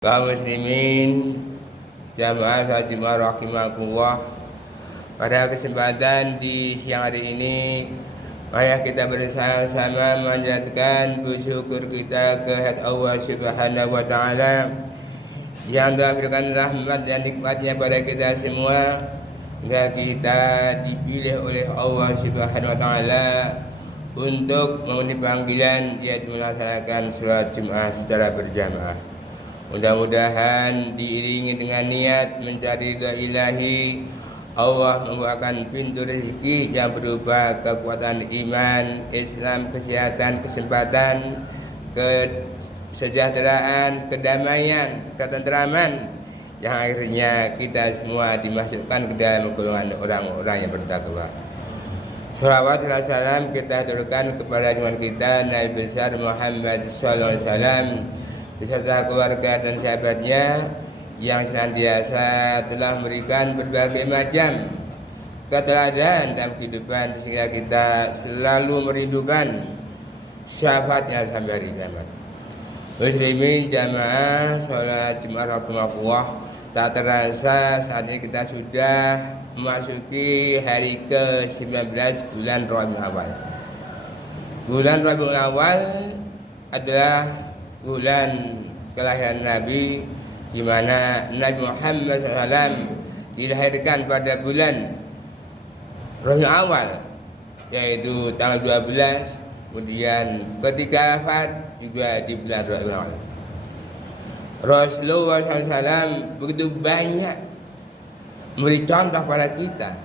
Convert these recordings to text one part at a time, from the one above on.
Kaum muslimin jamaah salat Jumat rahimakumullah. Pada kesempatan di siang hari ini, mari kita bersama-sama menjadikan bersyukur kita kehadirat Allah Subhanahu wa taala yang telah memberikan rahmat dan nikmatnya pada kita semua, hingga kita dipilih oleh Allah Subhanahu wa taala untuk memenuhi panggilan, yaitu melaksanakan sholat Jumat secara berjamaah. Mudah-mudahan diiringi dengan niat mencari ridha ilahi, Allah membukakan pintu rezeki yang berupa kekuatan iman, Islam, kesehatan, kesempatan, kesejahteraan, kedamaian, ketentraman, yang akhirnya kita semua dimasukkan ke dalam golongan orang-orang yang bertakwa. Shalawat dan salam kita aturkan kepada junjungan kita Nabi besar Muhammad sallallahu alaihi wasallam beserta keluarga dan sahabatnya yang senantiasa telah memberikan berbagai macam keteladanan dalam kehidupan, sehingga kita selalu merindukan syafaatnya sampai hari kiamat. Muslimin jamaah sholat Jumat rahimakumullah, tak terasa saat ini kita sudah memasuki hari ke-19 bulan Rabiul Awal. Bulan Rabiul Awal adalah bulan kelahiran Nabi, di mana Nabi Muhammad SAW dilahirkan pada bulan Rabiul Awal, yaitu tanggal 12. Kemudian ketika wafat juga di bulan Rabiul Awal. Rasulullah SAW begitu banyak memberi contoh pada kita,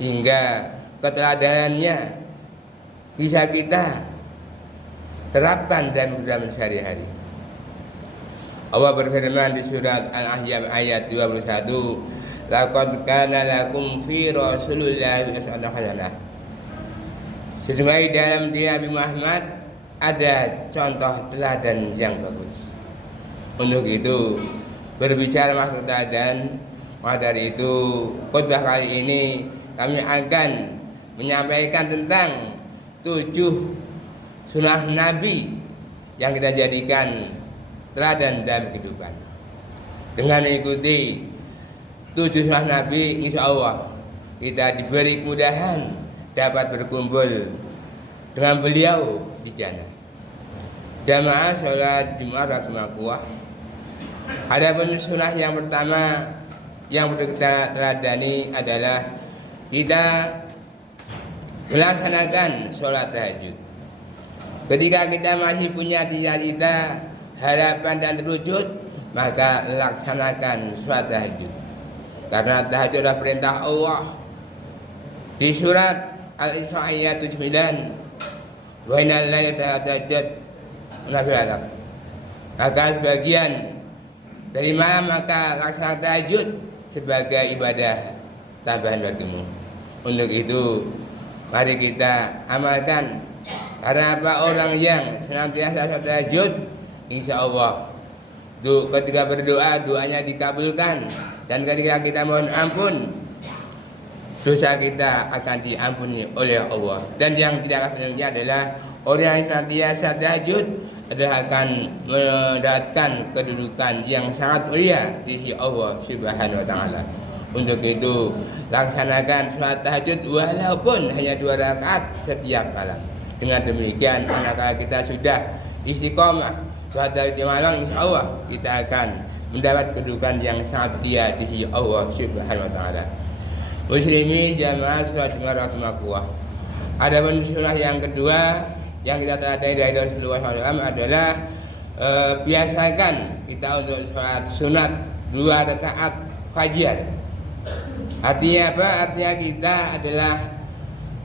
sehingga keteladanannya bisa kita terapkan dalam kehidupan sehari-hari. Allah berfirman di surat Al-Ahzab ayat 21, "Laqad kana lakum fi Rasulillahi uswatun hasanah." Sesungguhnya dalam diri Nabi Muhammad ada contoh teladan yang bagus. Untuk itu berbicara maksud teladan, maka dari itu khutbah kali ini kami akan menyampaikan tentang 7 sunnah Nabi yang kita jadikan teladan dalam kehidupan. Dengan mengikuti 7 sunnah Nabi, insya Allah kita diberi kemudahan dapat berkumpul dengan beliau di jannah. Jamaah sholat Jumat rahimakumullah. Adapun sunnah yang pertama yang perlu kita teladani adalah kita melaksanakan sholat tahajud. Ketika kita masih punya cita-cita, harapan dan terwujud, maka laksanakan sholat tahajud. Karena tahajud adalah perintah Allah. Di surat Al-Isra ayat 79, "Wa innal lailata tahajjud nafilah." Maka sebagian dari malam maka laksanakan tahajud sebagai ibadah tambahan bagimu. Untuk itu mari kita amalkan. Karena apa? Orang yang senantiasa tahajud, insya Allah ketika berdoa, doanya dikabulkan. Dan ketika kita mohon ampun, dosa kita akan diampuni oleh Allah. Dan yang tidak kalah adalah orang yang senantiasa tahajud adalah akan mendapatkan kedudukan yang sangat mulia di sisi Allah Subhanahu wa taala. Untuk itu laksanakan sholat tahajud walaupun hanya 2 rakaat setiap malam. Dengan demikian, manakala kita sudah istiqomah sholat tahajud malam, insya Allah kita akan mendapat kedudukan yang sangat mulia di sisi Allah Subhanahu wa taala. Muslimin jamaah sholat Jumat rahimakumullah. Adapun sunnah yang kedua yang kita teladani dari Rasulullah SAW adalah biasakan kita untuk sholat sunat 2 rakaat fajar. Artinya apa? Artinya kita adalah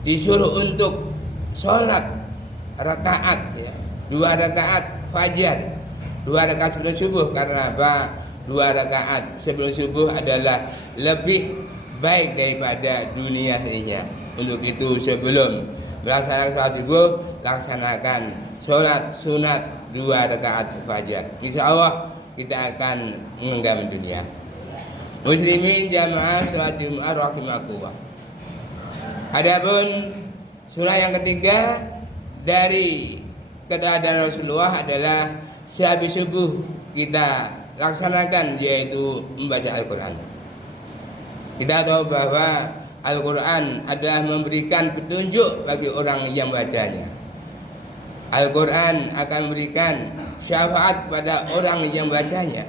disuruh untuk sholat rakaat, ya, 2 rakaat fajar, 2 rakaat sebelum subuh. Karena apa? 2 rakaat sebelum subuh adalah lebih baik daripada dunia sendirinya. Untuk itu sebelum melaksanakan sholat subuh, laksanakan sholat sunat 2 rakaat fajar. Insya Allah kita akan mengenggam dunia. Muslimin jamaah sholat Jumat rahimakumullah. Adapun sunnah yang ketiga dari keteladanan Rasulullah adalah sehabis subuh kita laksanakan, yaitu membaca Al-Quran. Kita tahu bahwa Al-Quran adalah memberikan petunjuk bagi orang yang bacanya. Al-Quran akan memberikan syafaat kepada orang yang bacanya,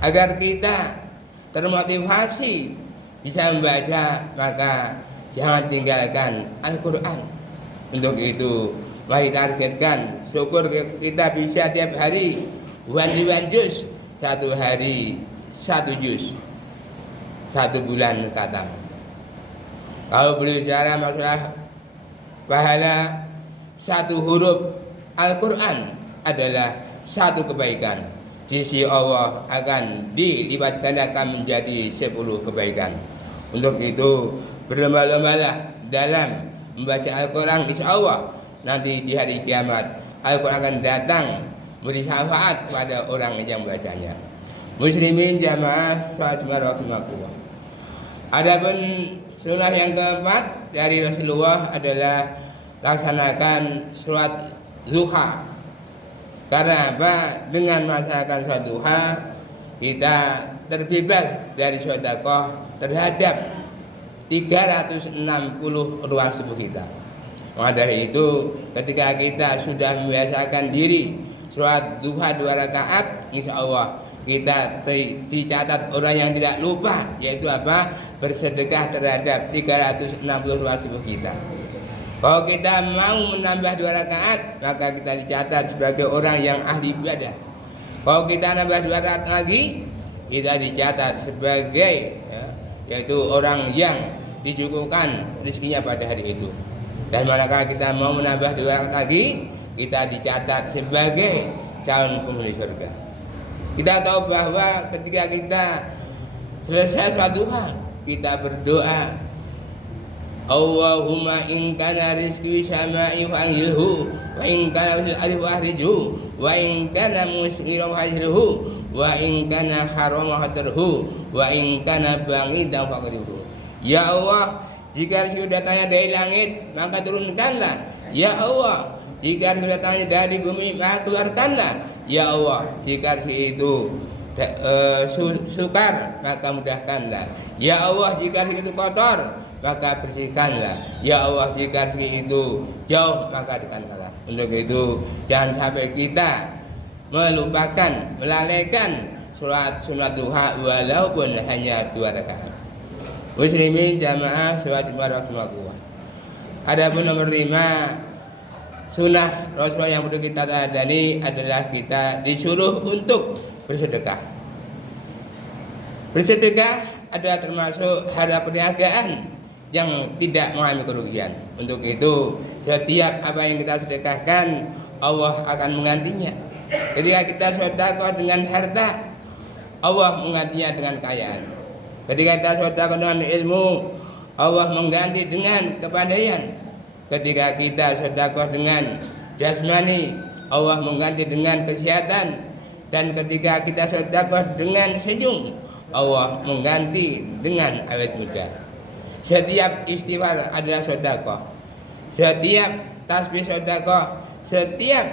agar kita termotivasi bisa membaca, maka jangan tinggalkan Al-Quran. Untuk itu, mari targetkan, syukur kita bisa tiap hari 1 juz, 1 hari 1 juz, 1 bulan khatam. Kalau berbicara masalah pahala, 1 huruf Al-Quran adalah 1 kebaikan. Di sisi Allah akan dilipat gandakan menjadi 10 kebaikan. Untuk itu, berlomba-lombalah dalam membaca Al-Quran. Insya Allah nanti di hari kiamat Al-Quran akan datang beri syafaat kepada orang yang membacanya. Muslimin jamaah salat rahimakumullah. Adapun sunnah yang keempat dari Rasulullah adalah laksanakan sholat duha. Karena apa? Dengan melaksanakan sholat duha, kita terbebas dari sedekah terhadap 360 ruang tubuh kita. Maka dari itu, ketika kita sudah membiasakan diri sholat duha 2 rakaat, insya Allah kita dicatat orang yang tidak lupa, yaitu apa? Bersedekah terhadap 360 ruang tubuh kita. Kalau kita mau menambah 2 rakaat, maka kita dicatat sebagai orang yang ahli ibadah. Kalau kita nambah 2 rakaat lagi, kita dicatat sebagai yaitu orang yang dicukupkan rezekinya pada hari itu. Dan manakala kita mau menambah 2 rakaat lagi, kita dicatat sebagai calon penghuni surga. Kita tahu bahwa ketika kita selesai sholat duha, kita berdoa, Allahumma in kana rizqi sama'i fa'ilhu wa in kana fil ardi fa'rijhu wa in kana mus'iran fa'ilhu wa in kana harama hadarhu wa in kana ba'idan faqribhu. Ya Allah, jika rezeki datangnya dari langit, maka turunkanlah. Ya Allah, jika rezeki datangnya dari bumi, maka keluarkanlah. Ya Allah, jika rezeki itu sukar, maka mudahkanlah. Ya Allah, jika rezeki itu kotor, maka bersihkanlah. Ya Allah, jika rezeki itu jauh, maka dekatkanlah. Untuk itu, jangan sampai kita melupakan, melalaikan sholat sunat duha walaupun hanya 2 rakaat. Muslimin jamaah sholat rahimakumullah. Adapun nomor 5, sunnah Rasulullah yang perlu kita teladani adalah kita disuruh untuk bersedekah. Bersedekah adalah termasuk harta perniagaan yang tidak mengalami kerugian. Untuk itu, setiap apa yang kita sedekahkan, Allah akan menggantinya. Ketika kita sedekah dengan harta, Allah menggantinya dengan kekayaan. Ketika kita sedekah dengan ilmu, Allah mengganti dengan kepandaian. Ketika kita sedekah dengan jasmani, Allah mengganti dengan kesehatan. Dan ketika kita sedekah dengan senyum, Allah mengganti dengan awet muda. Setiap istighfar adalah sedekah. Setiap tasbih sedekah, setiap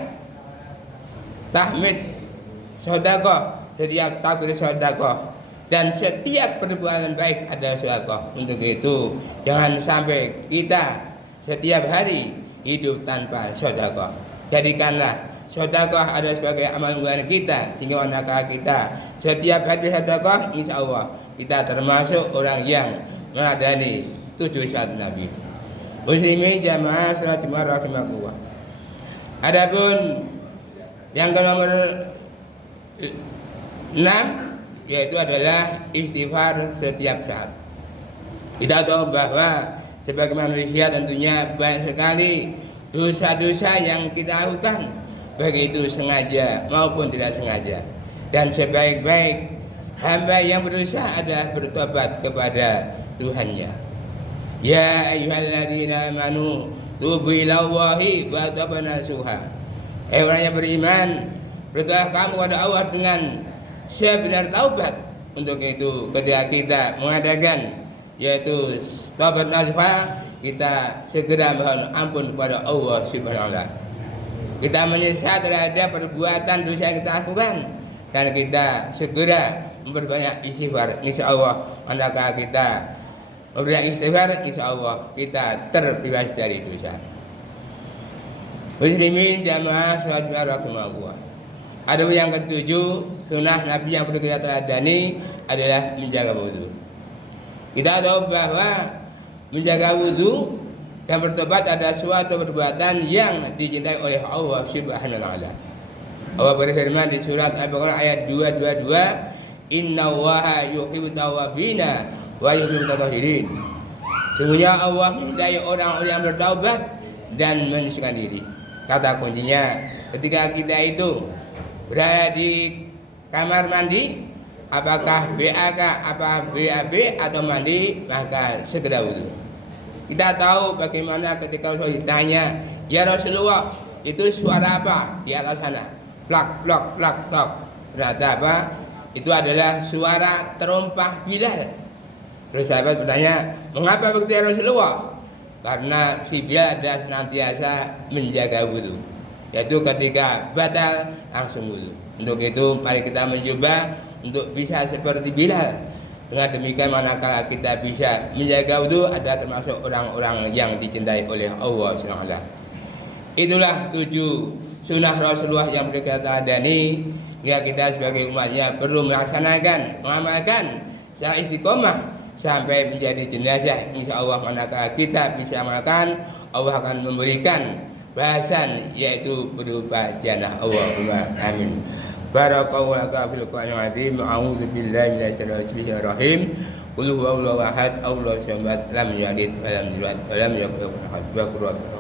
tahmid sedekah, setiap takbir sedekah, dan setiap perbuatan baik adalah sedekah. Untuk itu, jangan sampai kita setiap hari hidup tanpa sedekah. Jadikanlah sedekah adalah sebagai amal bulan kita, sehingga manakala kita setiap hari sedekah, insya Allah kita termasuk orang yang meladani 7 syahadat Nabi. Muslimin jamaah salat Jumat rahimakumullah. Adapun yang ke nomor 6, yaitu adalah istighfar setiap saat. Kita tahu bahwa sebagai manusia tentunya banyak sekali dosa-dosa yang kita lakukan, baik itu sengaja maupun tidak sengaja. Dan sebaik-baik hamba yang berdosa adalah bertobat kepada Tuhannya. Ya ayyuhalladzina amanu tubu ilallahi wa tawbatan nasuha. Hai orang yang beriman, bertobatlah kamu kepada Allah dengan sebenar taubat. Untuk itu, ketika kita mengadakan yaitu taubat nasuha, kita segera mohon ampun kepada Allah Subhanahu wa taala. Kita menyesal terhadap perbuatan dosa yang kita lakukan, dan kita segera memperbanyak istighfar. Insya Allah manakala kita memperbanyak istighfar, insya Allah kita terbebas dari dosa. Muslimin jamaah sholat rahimahullah. Ada yang ketujuh, sunnah Nabi yang perlu kita teladani adalah menjaga wudhu. Kita tahu bahwa menjaga wudhu dan bertobat adalah suatu perbuatan yang dicintai oleh Allah Subhanahu wa taala. Allah berfirman di surat Al-Baqarah ayat 222, "Innallaha yuhibbut tawwabina wa yuhibbul mutatahhirin." Sesungguhnya Allah mencintai orang-orang yang bertaubat dan menyucikan diri. Kata kuncinya, ketika kita itu berada di kamar mandi, apakah BAK, apa BAB atau mandi, maka segera wudhu. Kita tahu bagaimana ketika Rasul ditanya, "Ya Rasulullah, itu suara apa di atas sana?" Plak, plak, plak, plak. Ternyata apa? Itu adalah suara terompah Bilal. Terus sahabat bertanya, "Mengapa begitu ya Rasulullah?" Karena si Bilal adalah senantiasa menjaga wudhu, yaitu ketika batal langsung wudhu. Untuk itu mari kita mencoba untuk bisa seperti Bilal. Dengan demikian manakala kita bisa menjaga wudhu adalah termasuk orang-orang yang dicintai oleh Allah SWT. Itulah 7 sunnah Rasulullah yang perlu kita teladani, hingga kita sebagai umatnya perlu melaksanakan, mengamalkan secara istiqomah sampai menjadi jenazah. Insya Allah manakala kita bisa amalkan, Allah akan memberikan bahasan yaitu berupa jannah. Allahumma amin. Barakallahu fil Qur'anil azim. A'udzu billahi minasyaitonir rajim. Qul huwallahu ahad, Allahu samad, lam yalid wa lam yulad wa lam yakul lahu kufuwan ahad.